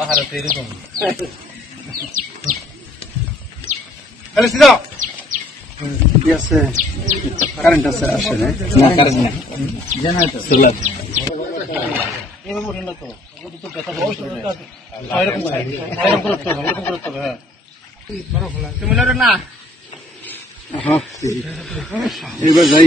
পাহাড়ে তো এরকম। তাহলে সিধা। আছে কারেন্ট আছে আসে না না না জেনারেটর সোলার এভাবে তো? ওটা তো ব্যথা করবে এরকম এরকম করতে হবে এরকম করতে হবে হ্যাঁ তুমি লড়ে না এবার যাই।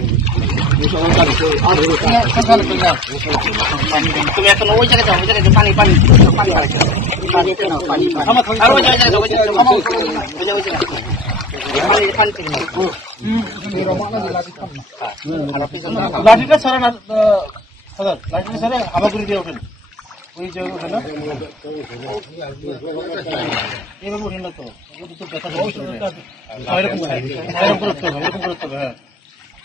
তুমি এখন ওই জায়গায় যাও ওই জায়গায় পানি পানি পানি পানি আর ওই জায়গায় যাও ওই জায়গায় ওই জায়গায়। লাঠিটা ছাড়া না দাদা লাঠিটা ছাড়া হামাগুড়ি দিয়ে ওঠেন। ওই জায়গায় ওঠে না? এভাবে ওঠেন না তো। ওটা তো ব্যথা এরকম করে এরকম করতে হবে এরকম করতে হবে হ্যাঁ।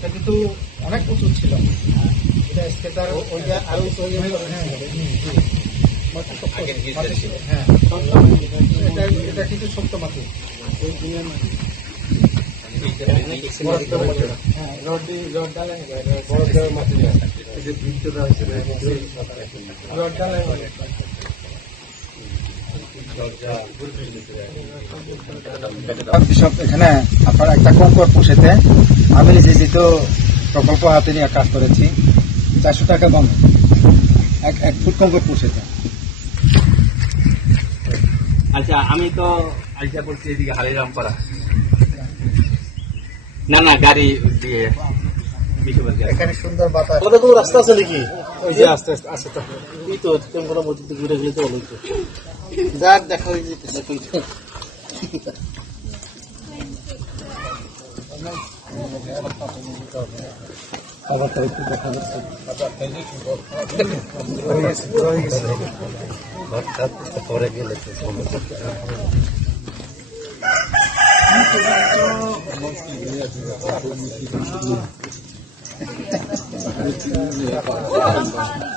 এটা কিন্তু অনেক উঁচু ছিল। এটা স্কেটার ওই যে আরও ওই যে- হ্যাঁ, হ্যাঁ এটা এটা কিন্তু শক্ত মাটি হ্যাঁ রড দিয়ে রড ডালে বড় বড় মাটি এই যে ভিতরে আছে রড ডালে এখানে আপনার একটা কঙ্কর পুষেতে আমি নিজে যেহেতু প্রকল্প হাতে নিয়ে কাজ করেছি। চারশো টাকা কম এক এক ফুট কঙ্কর পুষেতে। আচ্ছা আমি তো আইসা বলছি এদিকে হালিরামপাড়া। না না, গাড়ি দিয়ে। এখানে সুন্দর বাতাস। ওটা কোনো রাস্তা আছে নাকি? ওই যে আস্তে আস্তে আস্তে তো এই ঘুরে গেলে তো ভালোই তো। যাক দেখা হয়ে যেতেছে পরে। গেলে তো 咱们经济也好这